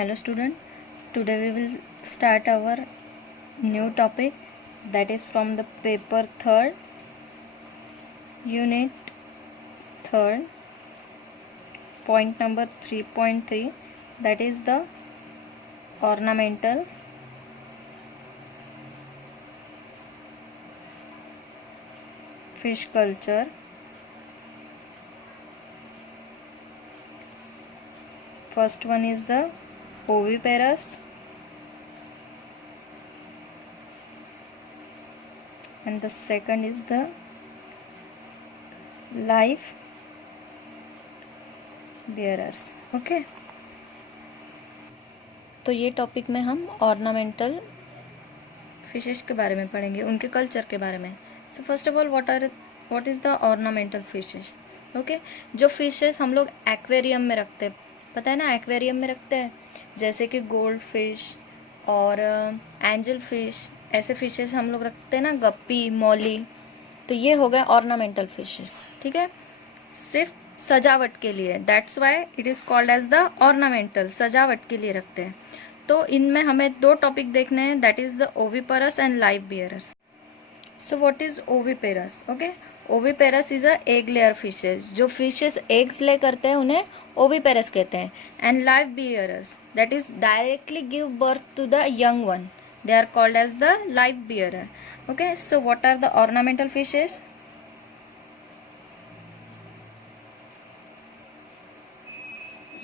Hello student, today we will start our new topic, that is from the paper 3rd, unit 3rd, point number 3.3, that is the ornamental fish culture. First one is the oviparous and the second is the live bearers. Okay, तो ये topic में हम ornamental fishes के बारे में पढ़ेंगे, उनके culture के बारे में. So first of all what is the ornamental fishes. Okay, जो फिशेस हम लोग एक्वेरियम में रखते हैं, पता है ना, एक्वेरियम में रखते हैं, जैसे कि गोल्ड फिश और एंजल फिश, ऐसे फिशेस हम लोग रखते हैं ना, गप्पी, मौली. तो ये हो गए ऑर्नामेंटल फिशेस. ठीक है, सिर्फ सजावट के लिए, that's why it is called as the ornamental, सजावट के लिए रखते हैं. तो इनमें हमें दो टॉपिक देखने हैं, that is the oviparous and live bearers. So what is oviparous. Okay, oviparous is a egg layer fishes. जो फिशेस एग्स ले करते हैं उन्हें ओविपेरस कहते हैं. And live bearers, that is directly give birth to the young one, they are called as the live bearer. Okay, so what are the ornamental fishes?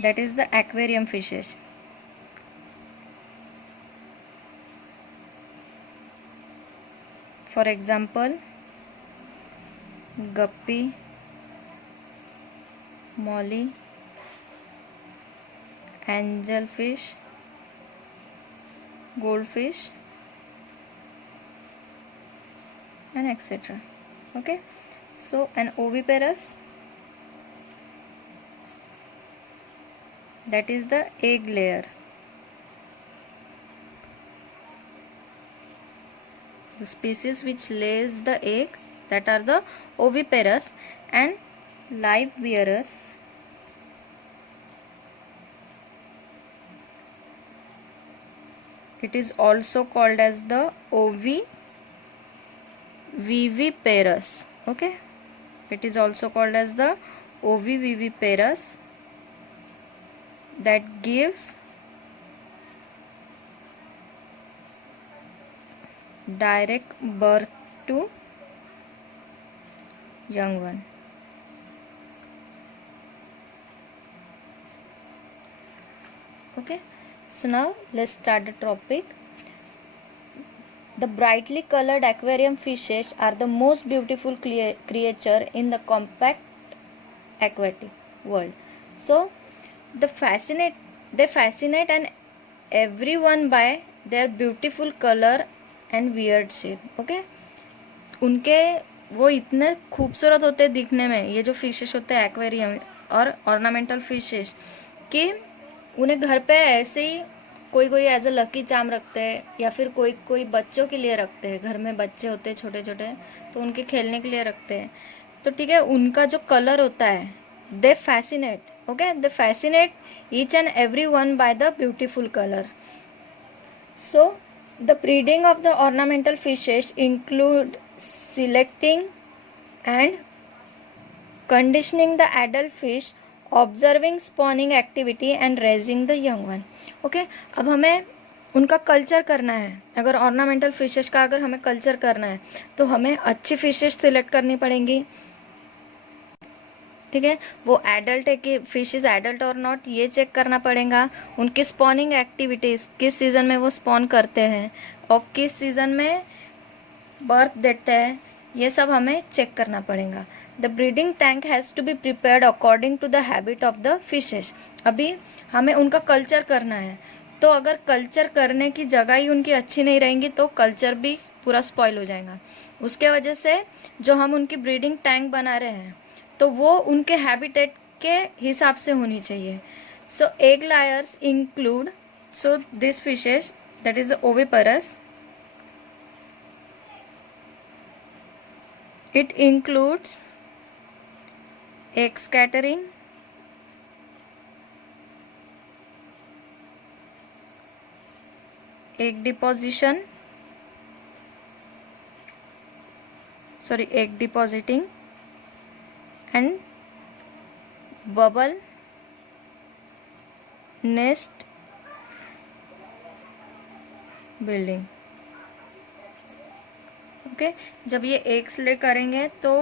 That is the aquarium fishes. For example, guppy, molly, angelfish, goldfish and etc. Okay, so an oviparous, that is the egg layer. The species which lays the eggs, that are the oviparous. And live bearers, it is also called as the oviviviparous. Okay, it is also called as the oviviviparous, that gives direct birth to young one. Okay, so now let's start the topic. The brightly colored aquarium fishes are the most beautiful creature in the compact aquatic world. So they fascinate and everyone by their beautiful color and weird shape. Okay, उनके वो इतने खूबसूरत होते हैं दिखने में, ये जो फिशेस होते हैं एक्वेरियम और ऑर्नामेंटल फिशेस, कि उन्हें घर पे ऐसे ही कोई एज अ लकी चार्म रखते हैं, या फिर कोई बच्चों के लिए रखते हैं. घर में बच्चे होते हैं छोटे छोटे, तो उनके खेलने के लिए रखते हैं. तो ठीक है, उनका जो कलर होता है, they fascinate. Okay, they fascinate each and every one by the beautiful colour. So the breeding of the ornamental fishes include selecting and conditioning the adult fish, observing spawning activity and raising the young one. Okay, अब हमें उनका culture करना है. अगर ornamental fishes का अगर हमें culture करना है तो हमें अच्छी फिशेस सिलेक्ट करनी पड़ेंगी. ठीक है, वो एडल्ट है कि फिश इज एडल्ट और नॉट, ये चेक करना पड़ेगा. उनकी स्पॉनिंग एक्टिविटीज़, किस सीज़न में वो स्पॉन करते हैं और किस सीज़न में बर्थ देते हैं, ये सब हमें चेक करना पड़ेगा. The breeding tank has to be prepared according to the habit of the fishes. अभी हमें उनका कल्चर करना है, तो अगर कल्चर करने की जगह ही उनकी अच्छी नहीं रहेंगी तो कल्चर भी पूरा स्पॉइल हो जाएगा. उसके वजह से जो हम उनकी ब्रीडिंग टैंक बना रहे हैं तो वो उनके हैबिटेट के हिसाब से होनी चाहिए. So egg layers include, so this fishes, that is the oviparous, it includes egg scattering, egg deposition, egg depositing and bubble nest building. Okay, जब ये एग्स ले करेंगे तो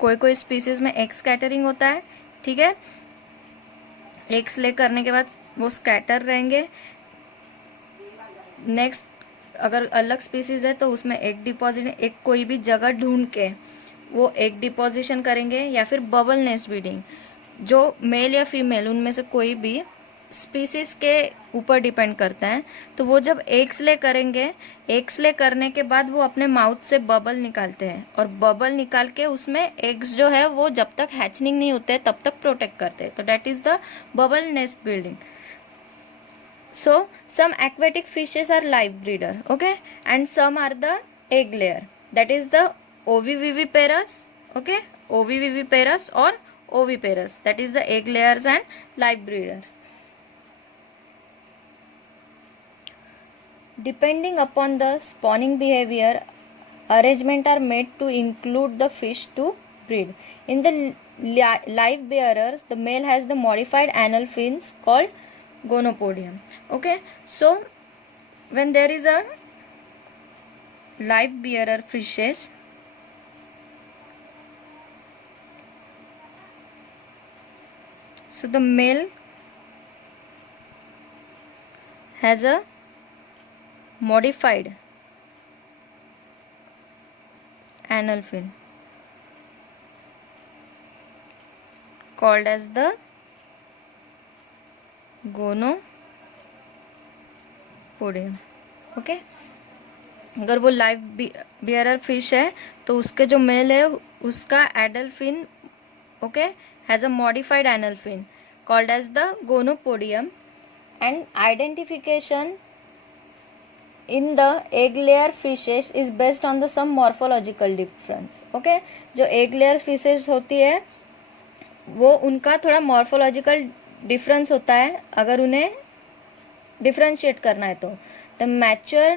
कोई कोई स्पीसीज में एग स्कैटरिंग होता है, ठीक है। एग्स ले करने के बाद वो स्कैटर रहेंगे। नेक्स्ट अगर अलग स्पीसीज है तो उसमें एग डिपॉजिट, एक कोई भी जगह ढूंढ के वो एग डिपॉजिशन करेंगे, या फिर बबल नेस्ट ब्रीडिंग, जो मेल या फीमेल उनमें से कोई भी स्पीसीज के ऊपर डिपेंड करता है। तो वो जब एग्स ले करेंगे, एग्स ले करने के बाद वो अपने माउथ से बबल निकालते हैं, और बबल निकाल के उसमें एग्स जो है वो जब तक हैचनिंग नहीं होते तब तक प्रोटेक्ट करते हैं। तो that is the bubble nest building. So some aquatic fishes are live breeder, okay, and some are the egg layer, that is the oviviviparous, okay, oviviviparous or oviparous, that is the egg layers and live breeders. Depending upon the spawning behavior, arrangement are made to include the fish to breed. In the live bearers, the male has the modified anal fins called gonopodium. Okay, so when there is a live bearer fishes, so the male has a modified anal fin called as the gonopodium. Okay, अगर वो live bearer fish है तो उसके जो mail है उसका एडल fin, okay, has a modified anal fin called as the gonopodium. And identification in the egg layer fishes is based on the some morphological difference. Okay, जो एग लेयर फिशेस होती है वो उनका थोड़ा मॉर्फोलॉजिकल डिफरेंस होता है, अगर उन्हें डिफ्रेंशिएट करना है तो. The mature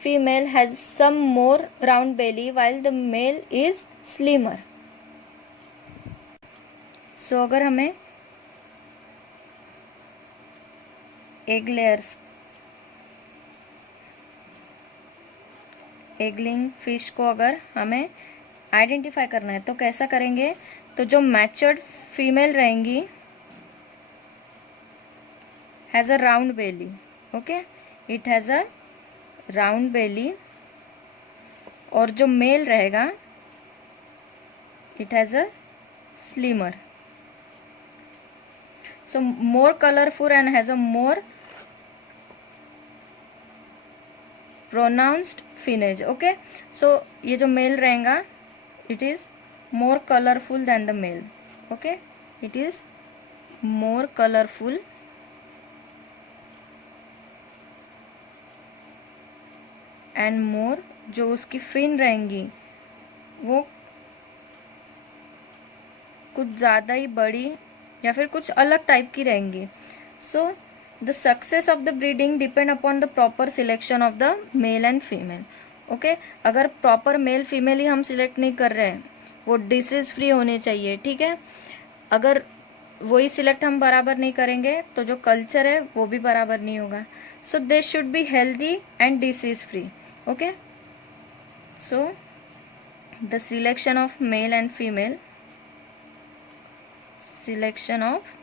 female has some more round belly while the male is slimmer. So अगर हमें एग लेयर्स, एगलिंग फिश को अगर हमें आइडेंटिफाई करना है तो कैसा करेंगे, तो जो मैच्योर्ड फीमेल रहेंगी has a round belly, okay, it has a round belly, और जो मेल रहेगा it has a slimmer, so more colorful and has a more pronounced finnage. okay, so ये जो मेल रहेगा it is more colorful than the male. okay, it is more colorful and more, जो उसकी fin रहेंगी वो कुछ ज़्यादा ही बड़ी या फिर कुछ अलग टाइप की रहेंगी. So the success of the breeding depend upon the proper selection of the male and female. Okay, अगर प्रॉपर मेल फीमेल ही हम सिलेक्ट नहीं कर रहे हैं, वो डिसीज फ्री होने चाहिए, ठीक है. अगर वही सिलेक्ट हम बराबर नहीं करेंगे तो जो कल्चर है वो भी बराबर नहीं होगा. So they should be healthy and disease free. okay, so the selection of male and female, selection of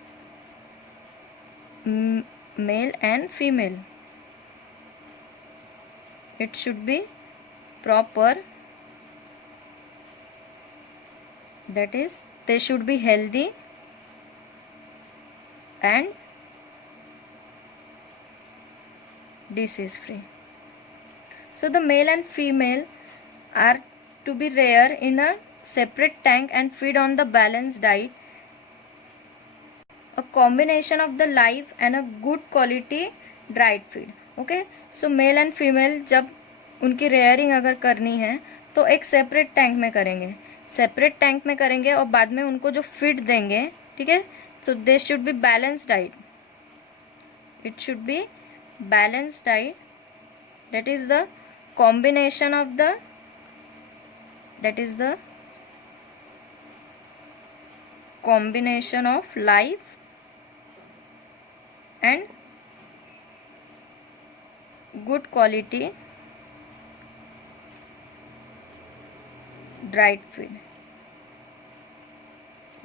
male and female, it should be proper, that is they should be healthy and disease free. So the male and female are to be reared in a separate tank and feed on the balanced diet, a combination of the live and a good quality dried feed. okay, so male and female जब उनकी rearing अगर करनी है तो एक separate tank में करेंगे, separate tank में करेंगे और बाद में उनको जो फीड देंगे, ठीक है, तो दे should be balance diet, it should be balance diet that is the combination of the combination of live and good quality dried feed.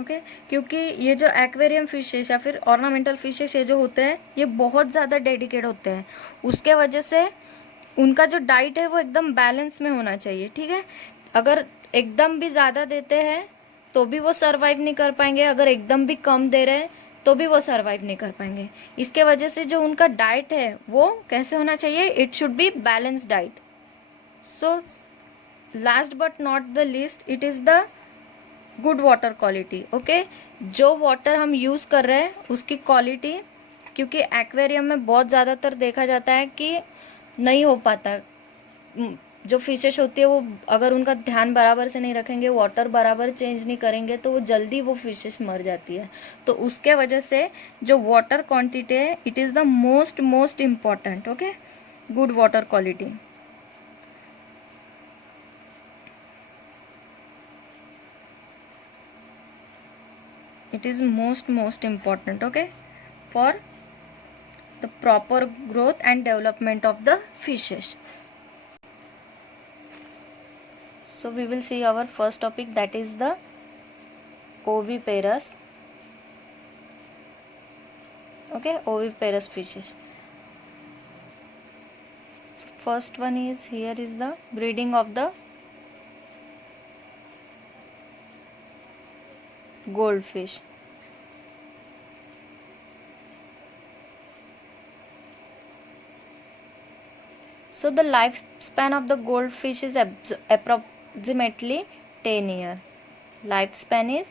Okay क्योंकि ये जो एक्वेरियम फिशेस या फिर ऑर्नामेंटल फिशेस ये जो होते हैं ये बहुत ज़्यादा डेडिकेट होते हैं, उसके वजह से उनका जो डाइट है वो एकदम बैलेंस में होना चाहिए. ठीक है, अगर एकदम भी ज़्यादा देते हैं तो भी वो सर्वाइव नहीं कर पाएंगे, अगर एकदम भी कम दे रहे हैं तो भी वो सर्वाइव नहीं कर पाएंगे. इसके वजह से जो उनका डाइट है वो कैसे होना चाहिए, it should be balance diet. So last but not the least, it is the good water quality. Okay, जो वाटर हम यूज़ कर रहे हैं उसकी क्वालिटी, क्योंकि एक्वेरियम में बहुत ज़्यादातर देखा जाता है कि नहीं हो पाता. जो फिशेस होती है वो अगर उनका ध्यान बराबर से नहीं रखेंगे, वाटर बराबर चेंज नहीं करेंगे तो वो जल्दी वो फिशेस मर जाती है. तो उसके वजह से जो वाटर क्वांटिटी है it is the most important. Okay, good water quality. It is most important, okay, for the proper growth and development of the fishes. So we will see our first topic, that is the oviparous. Okay, oviparous fishes. So first one is, here is the breeding of the goldfish. So the lifespan of the goldfish is approximately 10 years. Lifespan is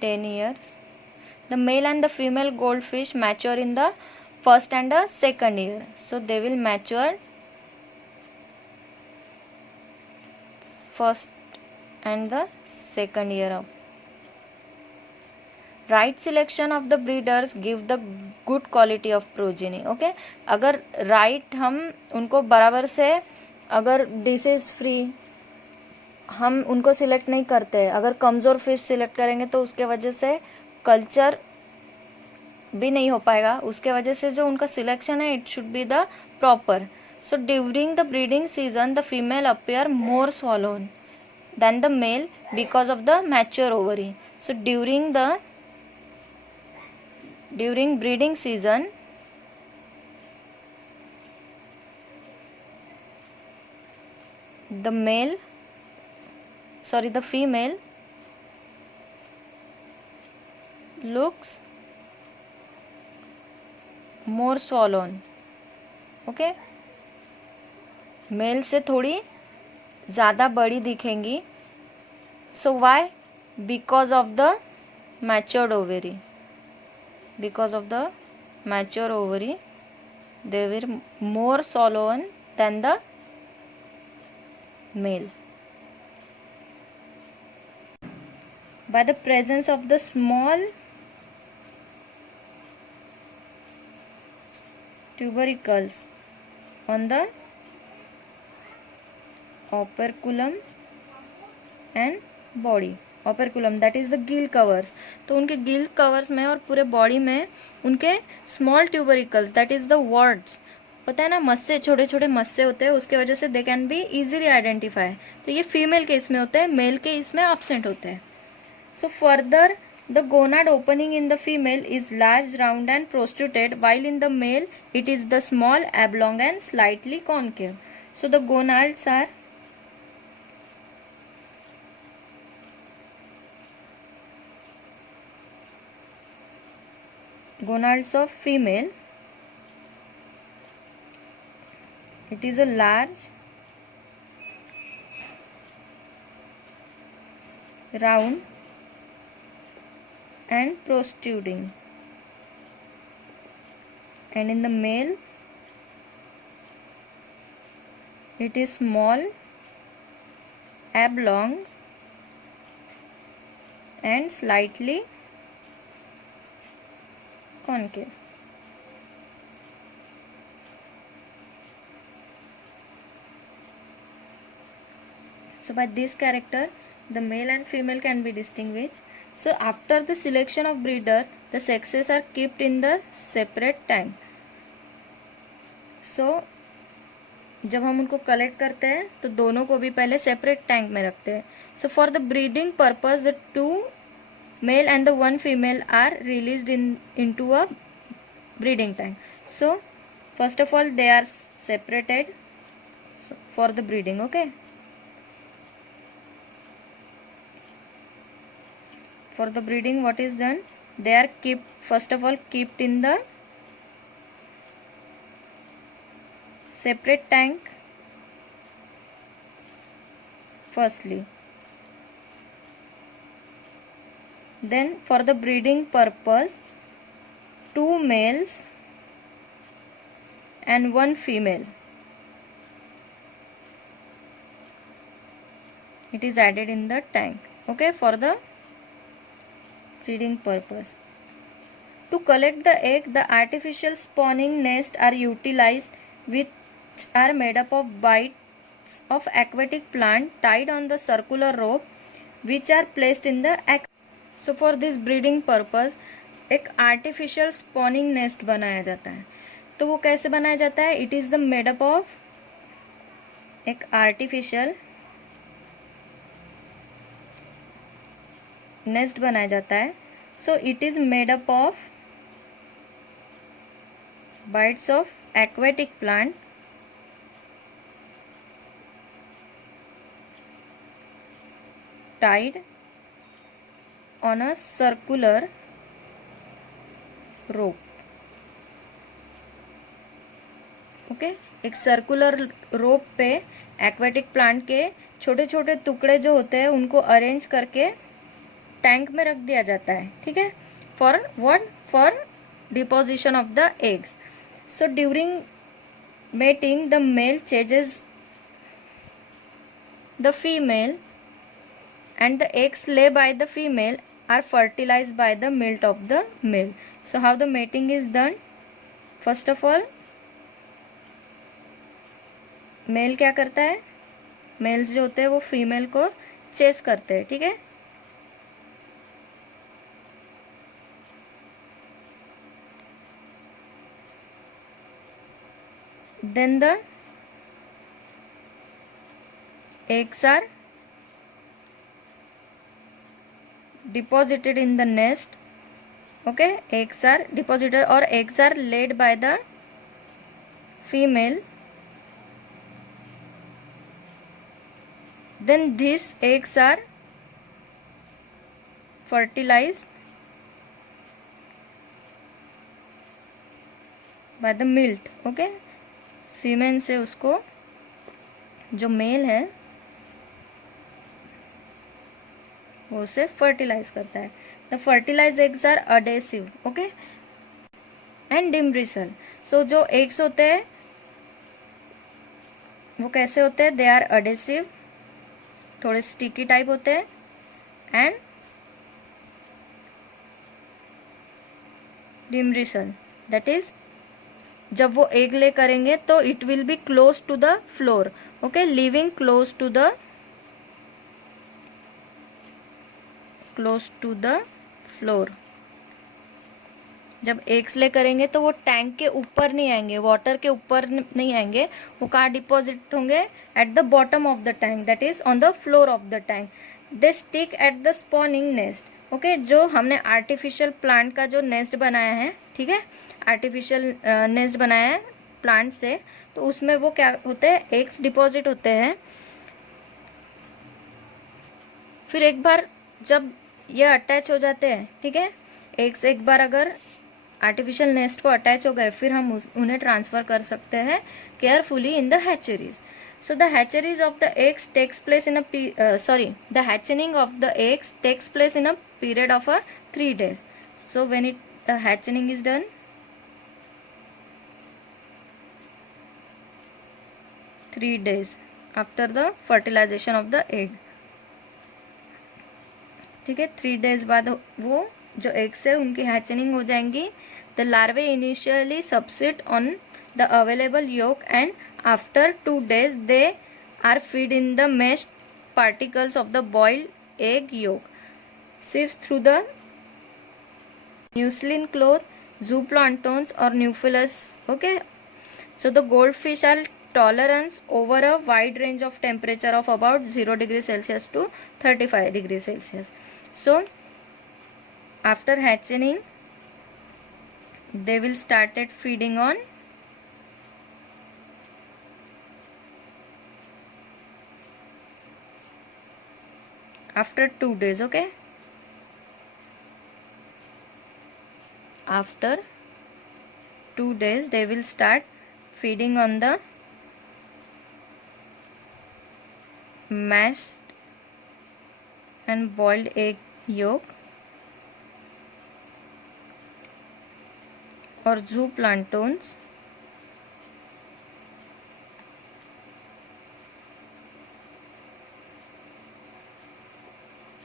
10 years. The male and the female goldfish mature in the first and the second year. So they will mature first and the second year of. Right selection of the breeders give the good quality of progeny. Okay, अगर right हम उनको बराबर से, अगर disease free हम उनको select नहीं करते, अगर कमज़ोर फिश सिलेक्ट करेंगे तो उसके वजह से कल्चर भी नहीं हो पाएगा. उसके वजह से जो उनका सिलेक्शन है it should be the proper. So during the breeding season the female appear more swollen than the male because of the mature ovary. So during breeding season the female looks more swollen. Okay, male से थोड़ी ज़्यादा बड़ी दिखेंगी. So why, because of the matured ovary. Because of the mature ovary they were more swollen than the male. By the presence of the small tubercles on the operculum and body. Operculum that is the Gill covers. तो उनके Gill covers में और पूरे body में उनके small tubercles that is the words, पता है ना, मस्से, छोटे छोटे मस्से होते हैं, उसके वजह से they can be easily identify. तो ये फीमेल के इसमें होते हैं, मेल के इसमें एब्सेंट होते हैं. So further the gonad opening in the female is large, round and protruded, while in the male it is the small, oblong and slightly concave. So the gonads are gonads of female. It is a large, round and protruding, and in the male it is small, oblong and slightly concave. So by this character, the male and female can be distinguished. So after the selection of breeder, the sexes are kept in the separate tank. So जब हम उनको collect करते हैं तो दोनों को भी पहले सेपरेट टैंक में रखते हैं. सो for the breeding purpose the 2 male and the 1 female are released into a breeding tank. So first of all they are separated for the breeding. Okay, for the breeding what is done, they are first of all kept in the separate tank firstly. Then for the breeding purpose 2 males and 1 female, it is added in the tank. Okay, for the breeding purpose. To collect the egg, the artificial spawning nests are utilized, which are made up of bites of aquatic plant tied on the circular rope, which are placed in the So for this breeding purpose एक artificial spawning nest बनाया जाता है. तो वो कैसे बनाया जाता है? It is the made up of एक artificial nest बनाया जाता है. So it is made up of bites of aquatic plant tied on a circular rope. Okay, एक सर्कुलर रोप पे एक्वेटिक प्लांट के छोटे छोटे टुकड़े जो होते हैं उनको अरेंज करके टैंक में रख दिया जाता है. ठीक है, for what? For deposition of the eggs. So during mating the male chases the female and the eggs laid by the female are fertilized by the milt of the male. So how the mating is done? First of all, male क्या करता है? Mails जो होते हैं वो female को chess करते हैं. ठीक है, then the eggs are deposited in the nest. Okay, eggs are deposited or eggs are laid by the female. Then these eggs are fertilized by the milt. Okay, सीमेन से उसको जो मेल है वो उसे फर्टिलाइज करता है. The fertilize eggs are adhesive. Okay, and demersal. सो जो एग्स होते हैं वो कैसे होते हैं? दे आर अडेसिव, थोड़े स्टिकी टाइप होते हैं. एंड डिम्ब्रिसल दैट इज जब वो एग ले करेंगे तो it will be close to the floor. Okay, living close to the floor. जब एग्स ले करेंगे तो वो टैंक के ऊपर नहीं आएंगे, वाटर के ऊपर नहीं आएंगे. वो कहाँ डिपॉजिट होंगे? At the bottom of the tank, that is on the floor of the tank. They stick at the spawning nest. Okay, जो हमने आर्टिफिशियल प्लांट का जो नेस्ट बनाया है, ठीक है, आर्टिफिशियल नेस्ट बनाया है प्लांट से, तो उसमें वो क्या होते हैं? एग्स डिपॉजिट होते हैं. फिर एक बार जब ये अटैच हो जाते हैं, ठीक है, एग्स एक बार अगर आर्टिफिशियल नेस्ट को अटैच हो गए, फिर हम उन्हें ट्रांसफ़र कर सकते हैं carefully in the hatcheries. So the hatcheries of the eggs takes place in a the hatching of the eggs takes place in a period of 3 days. So when hatching is done, 3 days after the fertilization of the egg. ठीक है, 3 days बाद वो जो eggs है उनकी hatching हो जाएंगी. The larvae initially subsist on the available yolk and after 2 days they are feed in the meshed particles of the boiled egg yolk. Sieves through the muslin cloth, zooplanktons or nuphilus. Okay, so the goldfish are tolerance over a wide range of temperature of about 0 degrees Celsius to 35 degrees Celsius. So after hatching they will started feeding on after 2 days. Okay, after 2 days they will start feeding on the mashed and boiled egg yolk or zooplanktons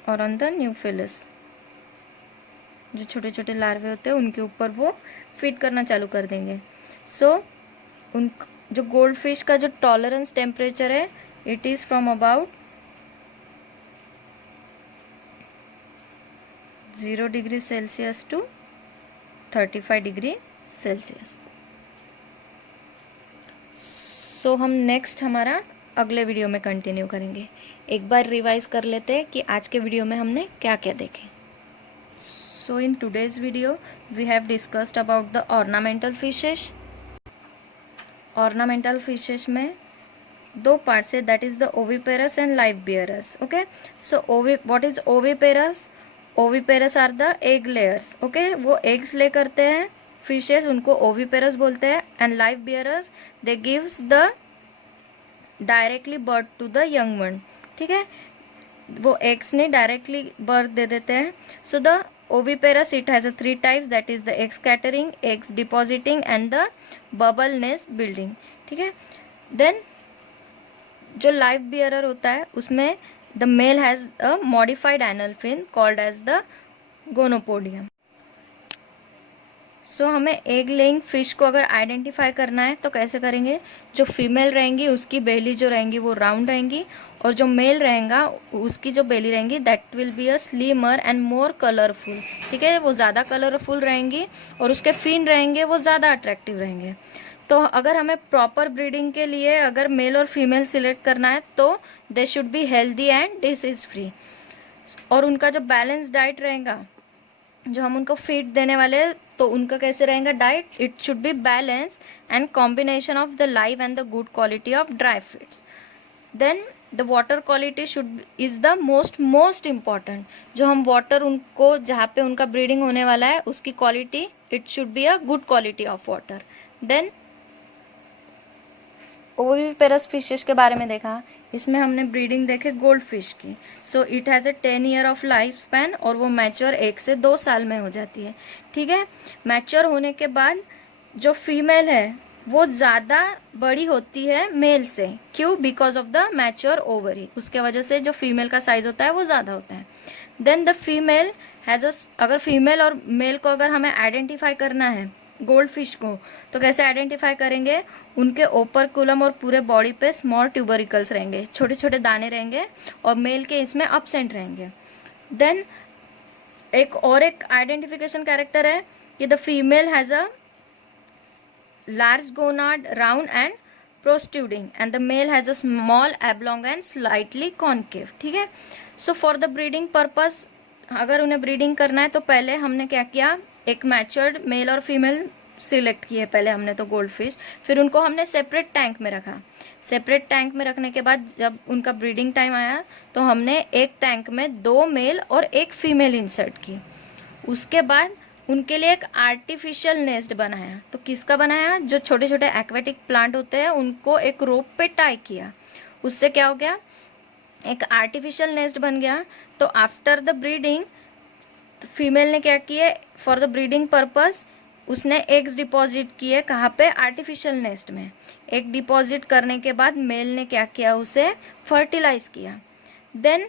और on the न्यूफिलस. जो छोटे छोटे लार्वे होते हैं उनके ऊपर वो feed करना चालू कर देंगे. सो उन जो गोल्ड फिश का जो टॉलरेंस टेम्परेचर है it is from about 0 degree Celsius to 35 degree Celsius. So हम नेक्स्ट हमारा अगले वीडियो में कंटिन्यू करेंगे. एक बार रिवाइज कर लेते हैं कि आज के वीडियो में हमने क्या क्या देखे. So in today's video we have discussed about the ornamental fishes. Ornamental fishes में 2 पार्ट्स है, that is the oviparous and live bearers. Okay, so what is oviparous? Oviparous are the egg layers. Okay, वो eggs lay करते हैं fishes, उनको oviparous बोलते हैं. And live bearers they gives the directly birth to the young one. ठीक है, वो eggs ने डायरेक्टली बर्थ दे देते हैं. So the oviparous it has 3 types, that is the egg scattering, eggs depositing and the bubble nest building. ठीक है, then जो लाइव बियरर होता है उसमें the male has a modified anal fin called as the gonopodium. So हमें egg laying fish को अगर identify करना है तो कैसे करेंगे? जो फीमेल रहेंगी उसकी बेली जो रहेंगी वो राउंड रहेंगी, और जो मेल रहेगा उसकी जो बेली रहेंगी that will be a slimmer and more colourful. ठीक है, वो ज़्यादा कलरफुल रहेंगी और उसके फिन रहेंगे वो ज़्यादा अट्रैक्टिव रहेंगे. तो अगर हमें प्रॉपर ब्रीडिंग के लिए अगर मेल और फीमेल सिलेक्ट करना है तो दे should be healthy and disease free. और उनका जो बैलेंस डाइट रहेगा, जो हम उनको फीड देने वाले हैं तो उनका कैसे रहेगा diet? It should be balance and combination of the live and the good quality of dry feeds. Then the water quality should is the most important. जो हम वाटर उनको जहाँ पे उनका ब्रीडिंग होने वाला है उसकी quality it should be a good quality of water. Then oviparous fishes के बारे में देखा, इसमें हमने ब्रीडिंग देखे गोल्ड फिश की. So it has a 10 year of life span और वो मैच्योर 1 से 2 साल में हो जाती है. ठीक है, मैच्योर होने के बाद जो फीमेल है वो ज़्यादा बड़ी होती है मेल से. क्यों? Because of the mature ovary, उसके वजह से जो फीमेल का साइज होता है वो ज़्यादा होता है. Then the female has a, अगर फीमेल और मेल को अगर हमें आइडेंटिफाई करना है गोल्ड फिश को तो कैसे आइडेंटिफाई करेंगे? उनके ओपरकुलम और पूरे बॉडी पे स्मॉल ट्यूबरिकल्स रहेंगे, छोटे छोटे दाने रहेंगे और मेल के इसमें अपसेंट रहेंगे. देन एक आइडेंटिफिकेशन कैरेक्टर है कि the female has a large gonad round and protruding and the male has a small oblong and slightly concave. ठीक है, so for the breeding purpose अगर उन्हें ब्रीडिंग करना है तो पहले हमने क्या किया? एक मैच्योर्ड मेल और फीमेल सिलेक्ट किए पहले हमने तो गोल्ड फिश, फिर उनको हमने सेपरेट टैंक में रखा. सेपरेट टैंक में रखने के बाद जब उनका ब्रीडिंग टाइम आया तो हमने एक टैंक में 2 मेल और 1 फीमेल इंसर्ट की. उसके बाद उनके लिए एक आर्टिफिशियल नेस्ट बनाया. तो किसका बनाया? जो छोटे छोटे एक्वेटिक प्लांट होते हैं उनको एक रोप पे टाई किया. उससे क्या हो गया? एक आर्टिफिशियल नेस्ट बन गया. तो आफ्टर द ब्रीडिंग फीमेल ने क्या किए? फॉर द ब्रीडिंग पर्पस उसने एग्स डिपॉजिट किए. कहाँ पे? आर्टिफिशियल नेस्ट में. एग डिपॉजिट करने के बाद मेल ने क्या किया? उसे फर्टिलाइज किया. देन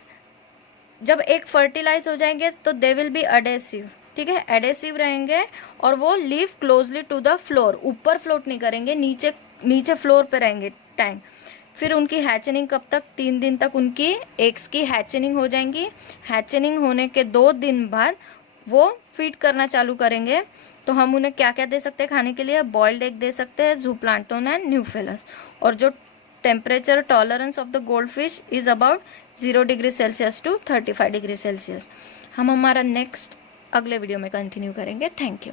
जब एग फर्टिलाइज हो जाएंगे तो दे विल बी अडेसिव. ठीक है, एडेसिव रहेंगे और वो live closely to the floor, ऊपर फ्लोट नहीं करेंगे, नीचे नीचे फ्लोर पे रहेंगे टैंक। फिर उनकी हैचनिंग कब तक, 3 दिन तक उनकी एग्स की हैचनिंग हो जाएंगी। हैचनिंग होने के 2 दिन बाद वो फीड करना चालू करेंगे। तो हम उन्हें क्या क्या दे सकते हैं खाने के लिए, बॉइल्ड एग दे सकते हैं, जूप्लांटन एंड न्यूफेलस। और जो temperature tolerance of the goldfish is about 0 degree Celsius to 35 degree Celsius. हम हमारा नेक्स्ट अगले वीडियो में कंटिन्यू करेंगे। Thank you.